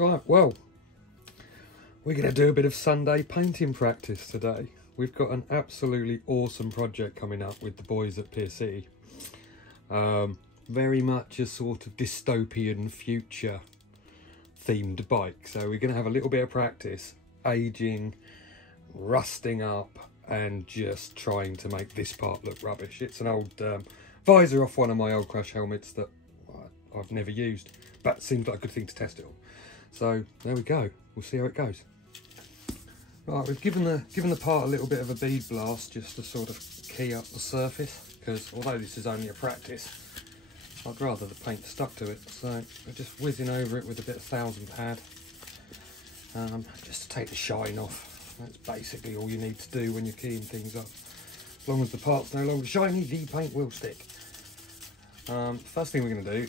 Right, well, we're going to do a bit of Sunday painting practice today. We've got an absolutely awesome project coming up with the boys at Pier City. Very much a sort of dystopian future themed bike. So we're going to have a little bit of practice, aging, rusting up, and just trying to make this part look rubbish. It's an old visor off one of my old Crash helmets that I've never used, but seems like a good thing to test it on. So there we go. We'll see how it goes. Right, we've given the part a little bit of a bead blast just to sort of key up the surface, because although this is only a practice, I'd rather the paint stuck to it. So we're just whizzing over it with a bit of 1000 pad, just to take the shine off. That's basically all you need to do when you're keying things up. As long as the part's no longer shiny, the paint will stick. First thing we're going to do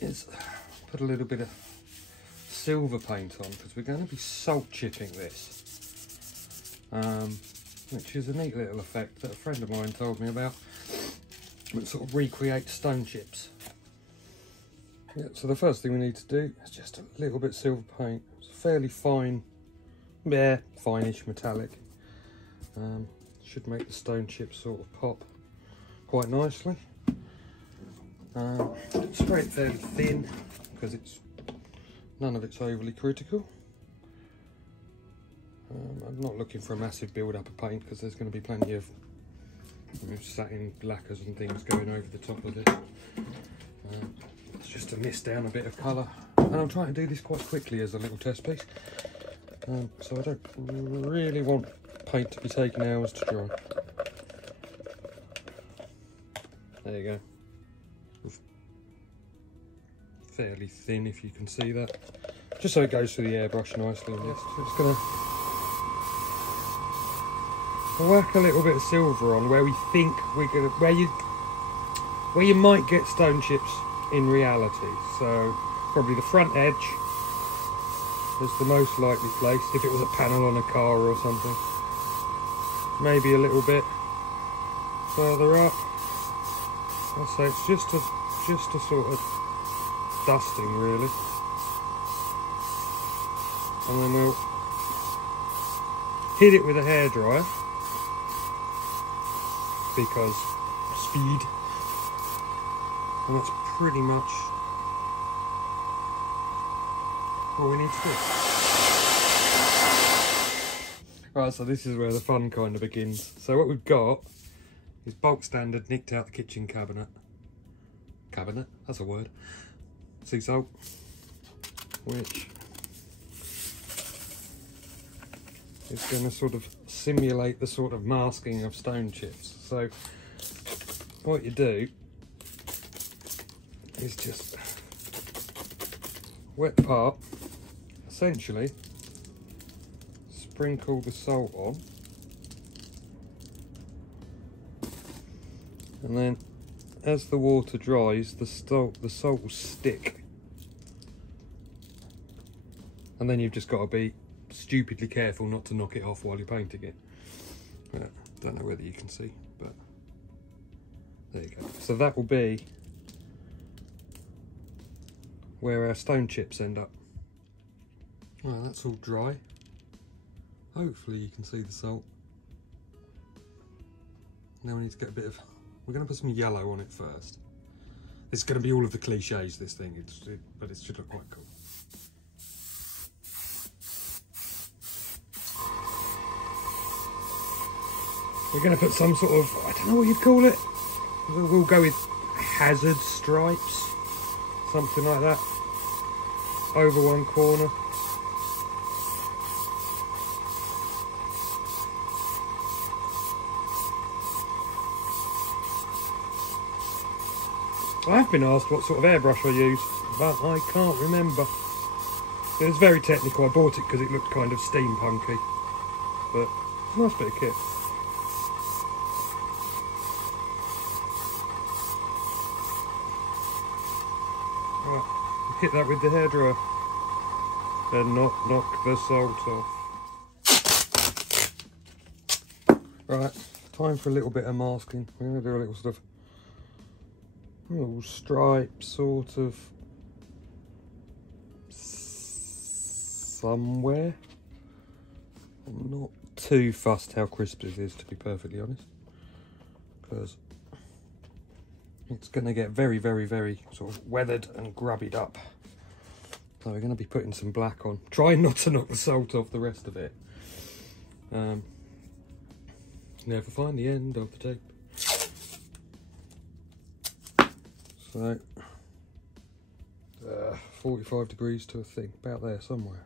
is put a little bit of silver paint on, because we're going to be salt chipping this, which is a neat little effect that a friend of mine told me about. It sort of recreates stone chips. Yeah, so the first thing we need to do is just a little bit of silver paint. It's fairly fine, finish metallic. Should make the stone chips sort of pop quite nicely. Spray it fairly thin because none of it's overly critical. I'm not looking for a massive build up of paint because there's going to be plenty of satin lacquers and things going over the top of this. It's just to mist down a bit of colour, and I'm trying to do this quite quickly as a little test piece, so I don't really want paint to be taking hours to dry. There you go. Fairly thin, if you can see that, just so it goes through the airbrush nicely. Yes, so it's gonna whack a little bit of silver on where we think we're gonna, where you might get stone chips in reality. So probably the front edge is the most likely place if it was a panel on a car or something. Maybe a little bit further up. I'll say it's just a sort of dusting really, and then we'll hit it with a hairdryer because speed, and that's pretty much all we need to do. Right, so this is where the fun kind of begins. So what we've got is bulk standard nicked out the kitchen cabinet, that's a word, sea salt, which is going to sort of simulate the sort of masking of stone chips. So what you do is just wet part, essentially sprinkle the salt on, and then as the water dries, the salt will stick, and then you've just got to be stupidly careful not to knock it off while you're painting it. Don't know whether you can see, but there you go. So that will be where our stone chips end up. Well, that's all dry. Hopefully you can see the salt. Now we need to get a bit of, we're going to put some yellow on it first. It's going to be all of the cliches, this thing, but it should look quite cool. We're going to put some sort of, I don't know what you'd call it. We'll go with hazard stripes, something like that, over one corner. I've been asked what sort of airbrush I use, but I can't remember. It was very technical. I bought it because it looked kind of steampunky, but it's a nice bit of kit. Right, hit that with the hairdryer, then knock the salt off. Right, time for a little bit of masking. We're going to do a little sort of stripe sort of somewhere. I'm not too fussed how crisp this is, to be perfectly honest, because it's going to get very, very, very sort of weathered and grubbied up. So we're going to be putting some black on, trying not to knock the salt off the rest of it. Never find the end of the tape. So 45 degrees to a thing, about there somewhere.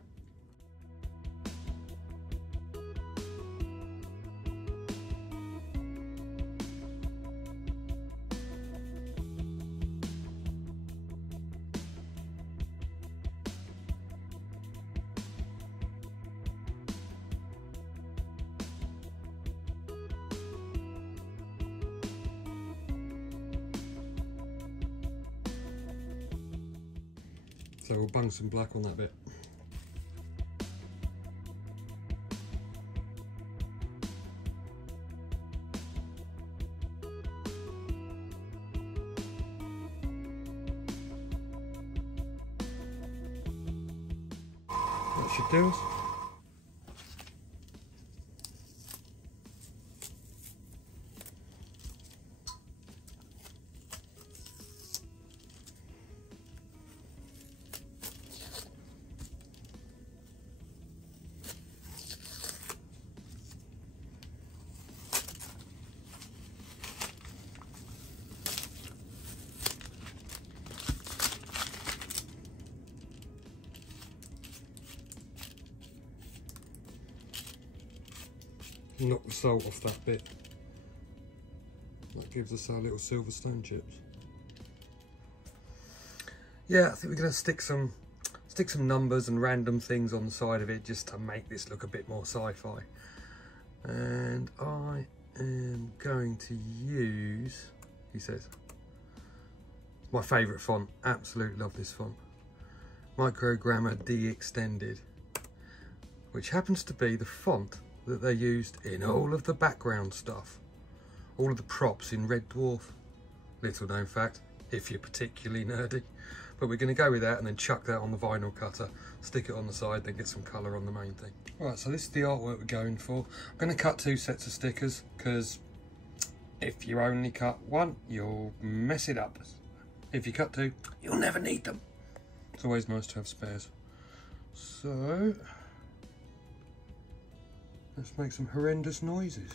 So we'll bung some black on that bit. That should do us. Knock the salt off that bit. That gives us our little silver stone chips. Yeah, I think we're going to stick some numbers and random things on the side of it just to make this look a bit more sci-fi. And I am going to use, he says, my favourite font. Absolutely love this font. Microgramma D Extended, which happens to be the font that they used in all of the background stuff, all of the props in Red Dwarf. Little known fact, if you're particularly nerdy. But we're going to go with that and then chuck that on the vinyl cutter, stick it on the side, then get some colour on the main thing. Right, so this is the artwork we're going for. I'm going to cut 2 sets of stickers, because if you only cut one, you'll mess it up. If you cut 2, you'll never need them. It's always nice to have spares. So let's make some horrendous noises.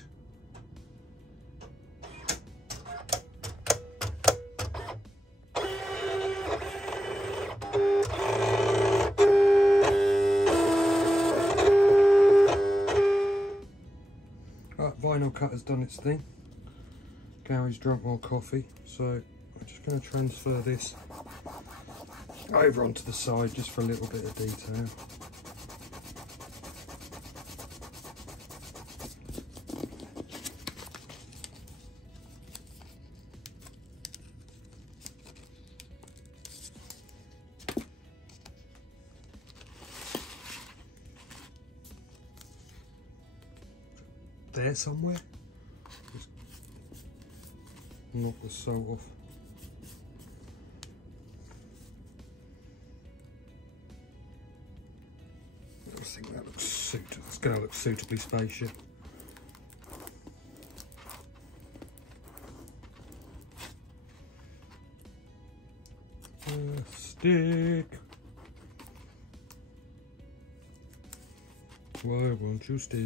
Right, vinyl cutter's done its thing. Gary's drunk more coffee, so I'm just going to transfer this over onto the side just for a little bit of detail. There somewhere. Just knock the salt off. I think that looks suitable. It's going to look suitably spacious. Stick. Why won't you stick?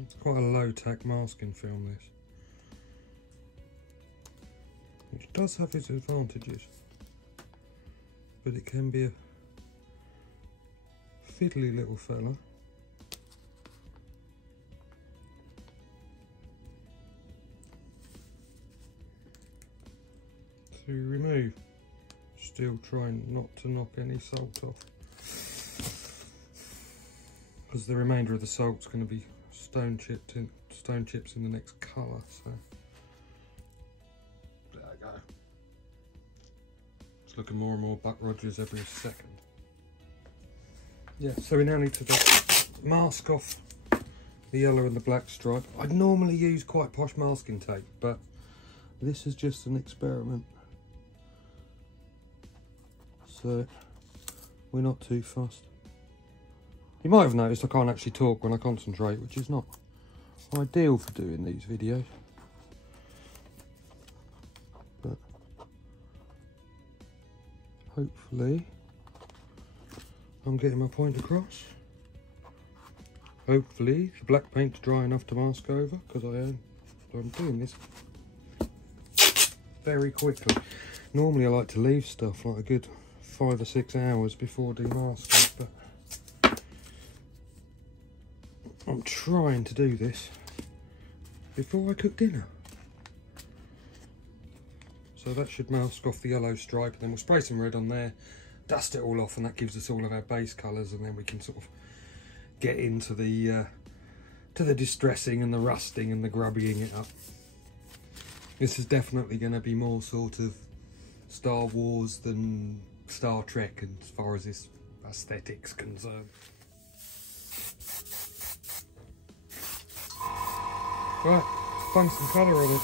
It's quite a low-tack masking film, this, which does have its advantages, but it can be a fiddly little fella. To remove, still trying not to knock any salt off, because the remainder of the salt's going to be stone chips in the next colour. So there I go. It's looking more and more Buck Rogers every second. Yeah, so we now need to mask off the yellow and the black stripe. I'd normally use quite posh masking tape, but this is just an experiment. So we're not too fussed. You might have noticed I can't actually talk when I concentrate, which is not ideal for doing these videos. But hopefully I'm getting my point across. Hopefully the black paint's dry enough to mask over, because I'm doing this very quickly. Normally I like to leave stuff like a good 5 or 6 hours before demasking, but I'm trying to do this before I cook dinner. So that should mask off the yellow stripe, and then we'll spray some red on there, dust it all off, and that gives us all of our base colours, and then we can sort of get into the distressing and the rusting and the grubbying it up. This is definitely going to be more sort of Star Wars than Star Trek as far as this aesthetic's concerned. Right, bung some colour on it.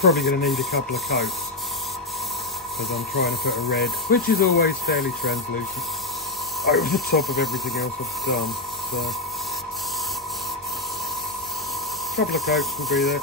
Probably going to need a couple of coats, because I'm trying to put a red, which is always fairly translucent, over the top of everything else I've done. So a couple of coats will be there.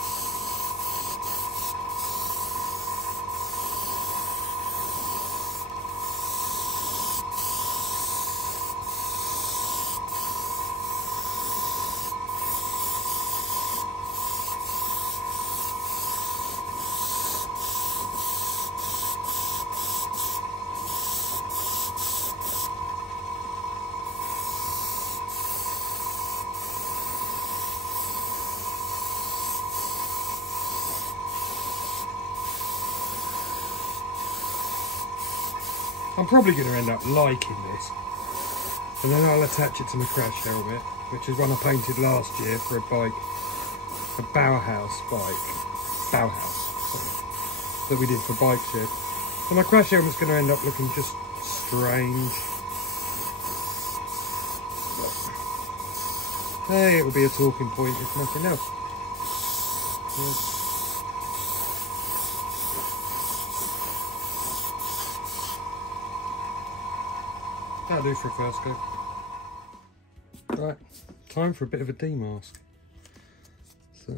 I'm probably going to end up liking this, and then I'll attach it to my crash helmet, which is one I painted last year for a bike, a Bauhaus bike, that we did for Bike Shed. And my crash helmet's going to end up looking just strange. But, hey, it will be a talking point if nothing else. Yeah. That'll do for a first coat. Right, time for a bit of a demask. So,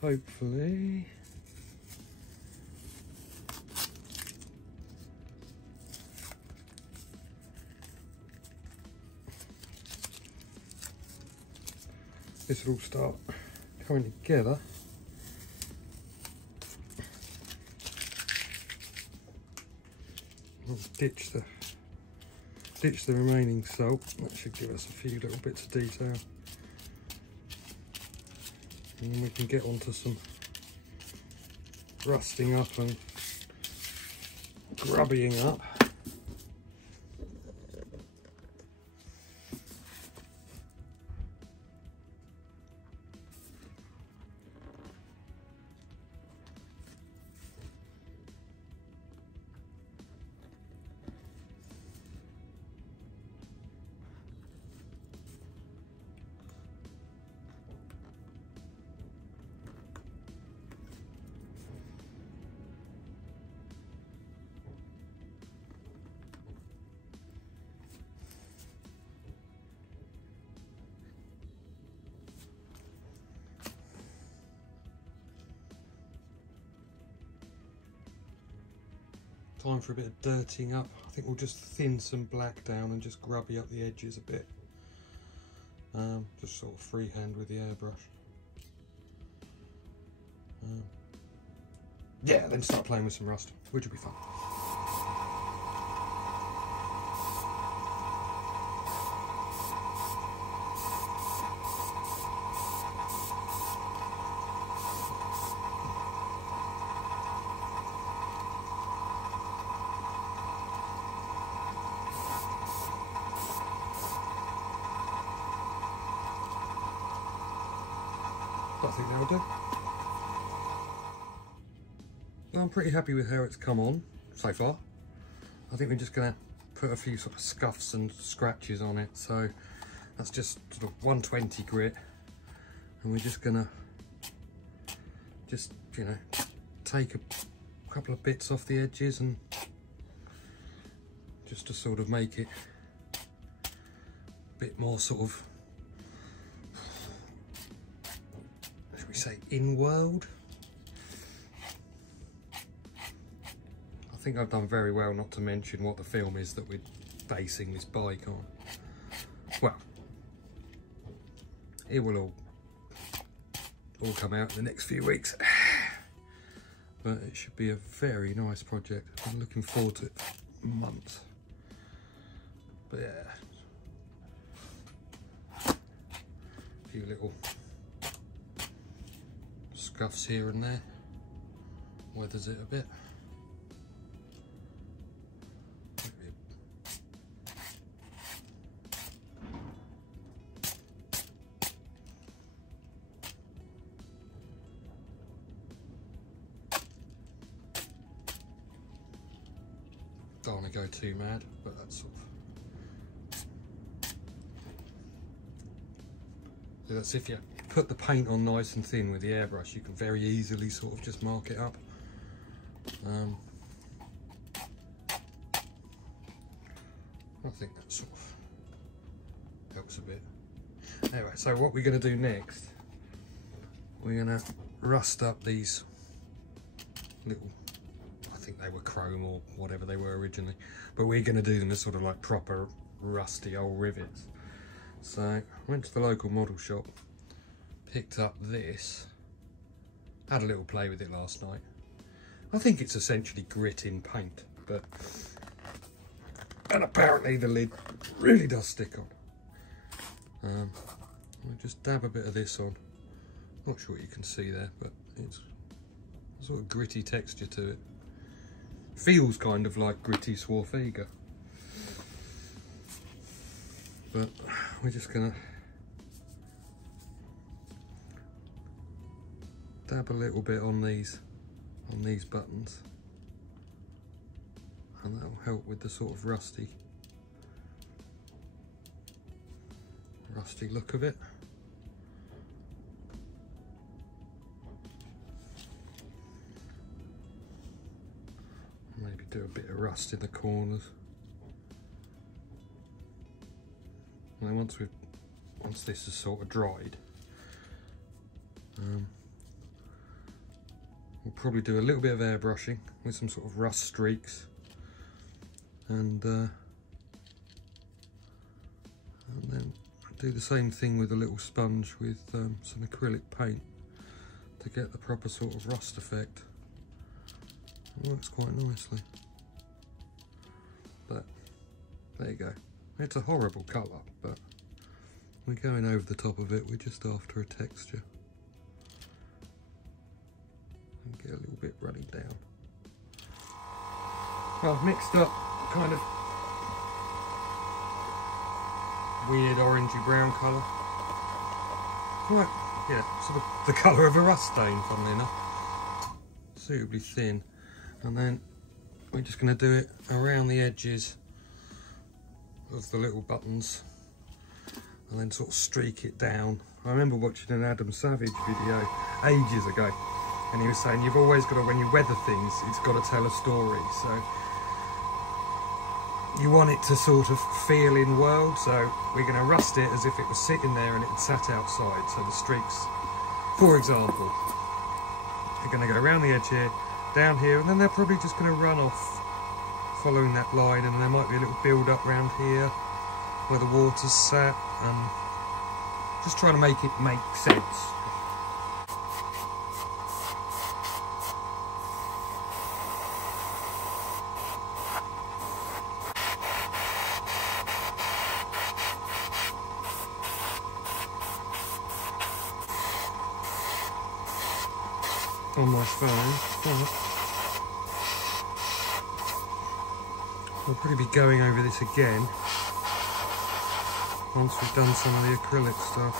hopefully this will all start coming together. We'll ditch the remaining salt. That should give us a few little bits of detail, and then we can get onto some rusting up and grubbying up. Time for a bit of dirtying up. I think we'll just thin some black down and just grubby up the edges a bit. Just sort of freehand with the airbrush. Yeah, then start playing with some rust, which will be fun. I think that'll do. I'm pretty happy with how it's come on so far. I think we're just going to put a few sort of scuffs and scratches on it. So that's just sort of 120 grit, and we're just going to you know, take a couple of bits off the edges and just to sort of make it a bit more sort of, should we say, in-world. I think I've done very well not to mention what the film is that we're basing this bike on. Well, it will all come out in the next few weeks. But it should be a very nice project. I'm looking forward to it for months. But yeah, a few little scuffs here and there. Weathers it a bit. Don't want to go too mad, but that's sort of... So that's if you put the paint on nice and thin with the airbrush, you can very easily sort of just mark it up. I think that sort of helps a bit. Anyway, so what we're going to do next, we're going to rust up these little, I think they were chrome or whatever they were originally, but we're going to do them as sort of like proper rusty old rivets. So I went to the local model shop, picked up this, had a little play with it last night. I think it's essentially grit in paint, but, and apparently the lid really does stick on. I'll just dab a bit of this on. Not sure what you can see there, but it's a sort of gritty texture to it. Feels kind of like gritty Swarthega. But we're just gonna dab a little bit on these buttons, and that'll help with the sort of rusty look of it. Maybe do a bit of rust in the corners. And then once this is sort of dried, we'll probably do a little bit of airbrushing with some sort of rust streaks, and then do the same thing with a little sponge with some acrylic paint to get the proper sort of rust effect. It works quite nicely. But there you go. It's a horrible colour, but we're going over the top of it. We're just after a texture. And get a little bit running down. Well, I've mixed up kind of weird orangey brown colour. Right, yeah, sort of the colour of a rust stain, funnily enough. Suitably thin. And then we're just going to do it around the edges of the little buttons, and then sort of streak it down. I remember watching an Adam Savage video ages ago, and he was saying you've always got to, when you weather things, it's got to tell a story. So you want it to sort of feel in world, so we're going to rust it as if it was sitting there and it had sat outside. So the streaks, for example, are going to go around the edge here, down here, and then they're probably just going to run off following that line, and there might be a little build up around here where the water's sat, and just trying to make it make sense. On my phone, we'll probably be going over this again once we've done some of the acrylic stuff.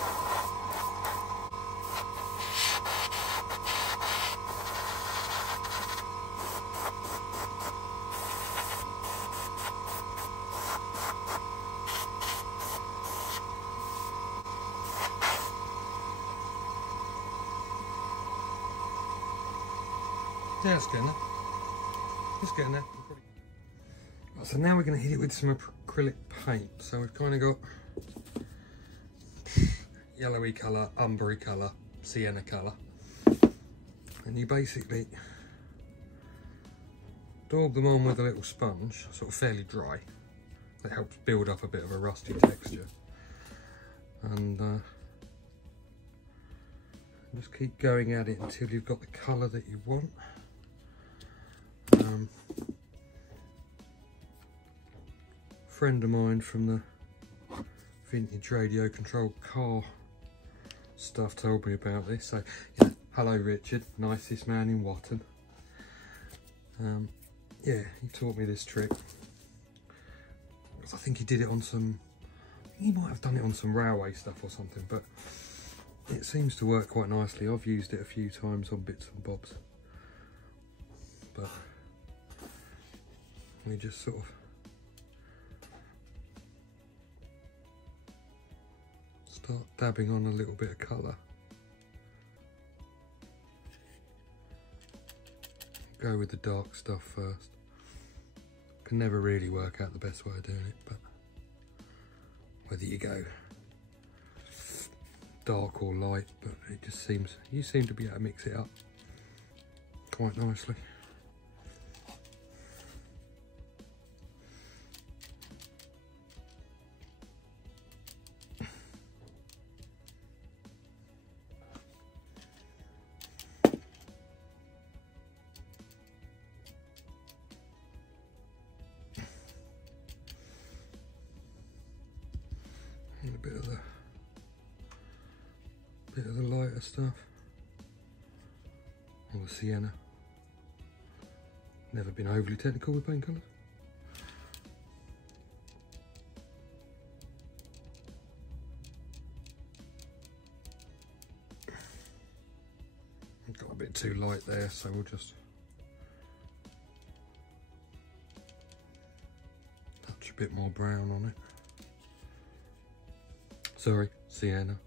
Yeah, it's getting there. It's getting there. So now we're going to hit it with some acrylic paint. So we've kind of got yellowy colour, umbery colour, sienna colour. And you basically daub them on with a little sponge, sort of fairly dry. That helps build up a bit of a rusty texture. And just keep going at it until you've got the colour that you want. Friend of mine from the vintage radio controlled car stuff told me about this. So yeah, hello Richard, nicest man in Watton. Yeah, he taught me this trick. I think he did it on some, he might have done it on some railway stuff or something, but it seems to work quite nicely. I've used it a few times on bits and bobs, but we just sort of start dabbing on a little bit of colour. Go with the dark stuff first. Can never really work out the best way of doing it, but whether you go dark or light, but it just seems, you seem to be able to mix it up quite nicely. And a bit of the lighter stuff, or the sienna. Never been overly technical with paint colours. Got a bit too light there, so we'll just touch a bit more brown on it. Sorry, sienna.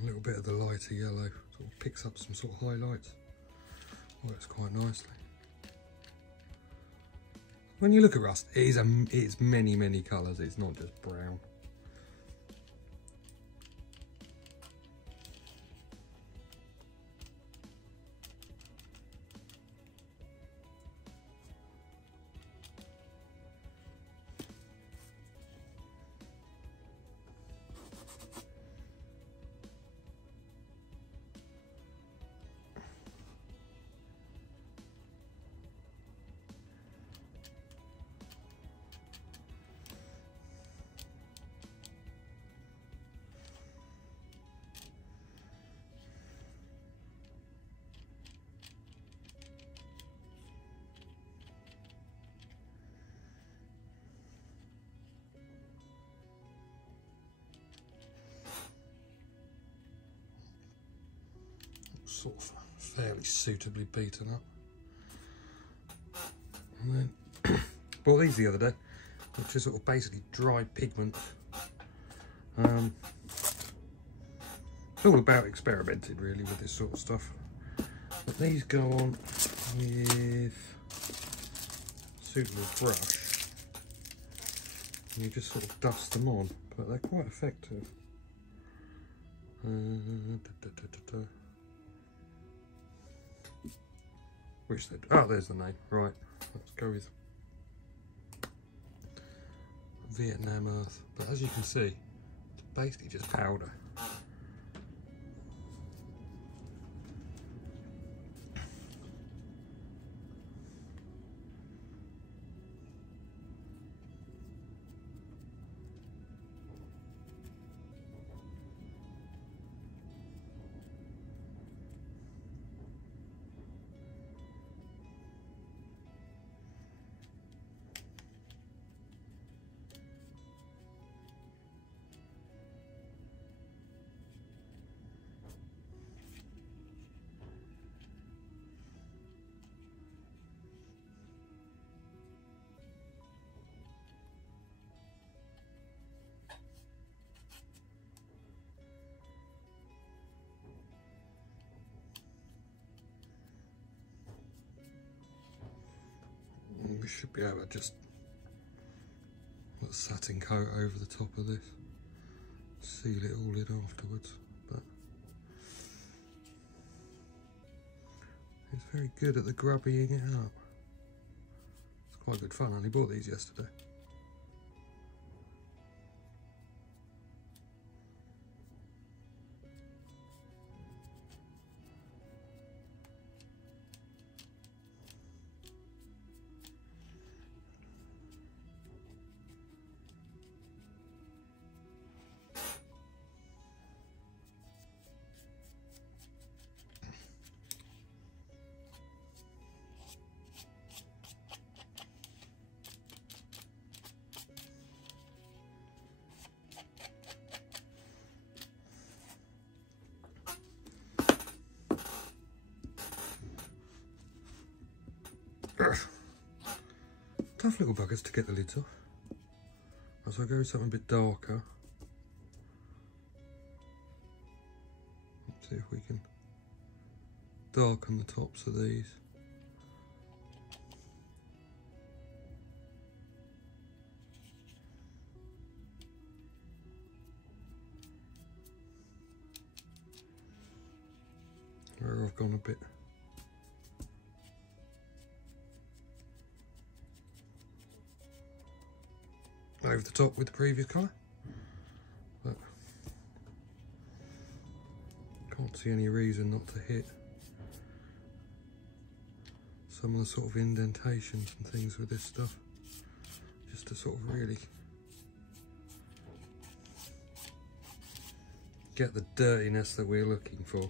A little bit of the lighter yellow sort of picks up some sort of highlights. Works quite nicely. When you look at rust, it's many colours. It's not just brown. Sort of fairly suitably beaten up. And then bought these the other day, which are sort of basically dry pigment. It's all about experimenting really with this sort of stuff. But these go on with a suitable brush. And you just sort of dust them on, but they're quite effective. Which they, oh, there's the name. Right, let's go with Vietnam earth, but as you can see, it's basically just powder. We should be able to just put a satin coat over the top of this, seal it all in afterwards, but it's very good at the grubbying it up. It's quite good fun. I only bought these yesterday. Tough little buggers to get the lids off. As I go with something a bit darker, let's see if we can darken the tops of these. Where I've gone a bit over the top with the previous colour, but can't see any reason not to hit some of the sort of indentations and things with this stuff, just to sort of really get the dirtiness that we're looking for.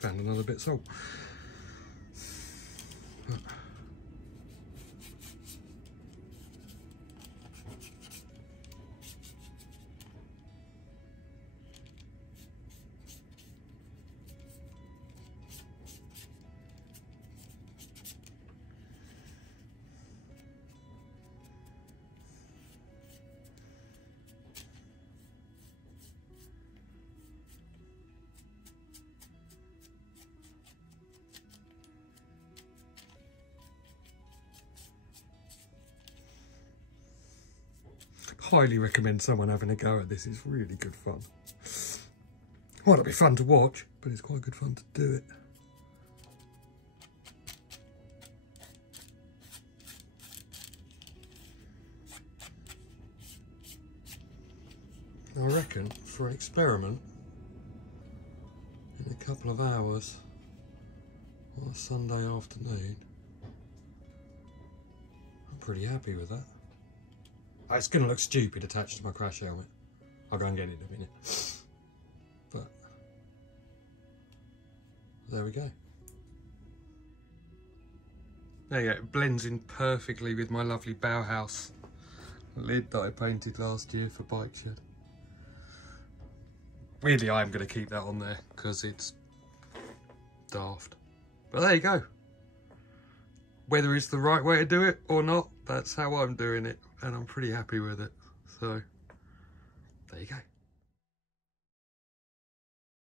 Found another bit of salt. Highly recommend someone having a go at this. It's really good fun. Might not be fun to watch, but it's quite good fun to do it. I reckon for an experiment in a couple of hours on a Sunday afternoon, I'm pretty happy with that. It's going to look stupid attached to my crash helmet. I'll go and get it in a minute. But there we go. There you go. It blends in perfectly with my lovely Bauhaus lid that I painted last year for Bike Shed. Really, I am going to keep that on there because it's daft. But But there you go. Whether it's the right way to do it or not, that's how I'm doing it, and I'm pretty happy with it. So there you go.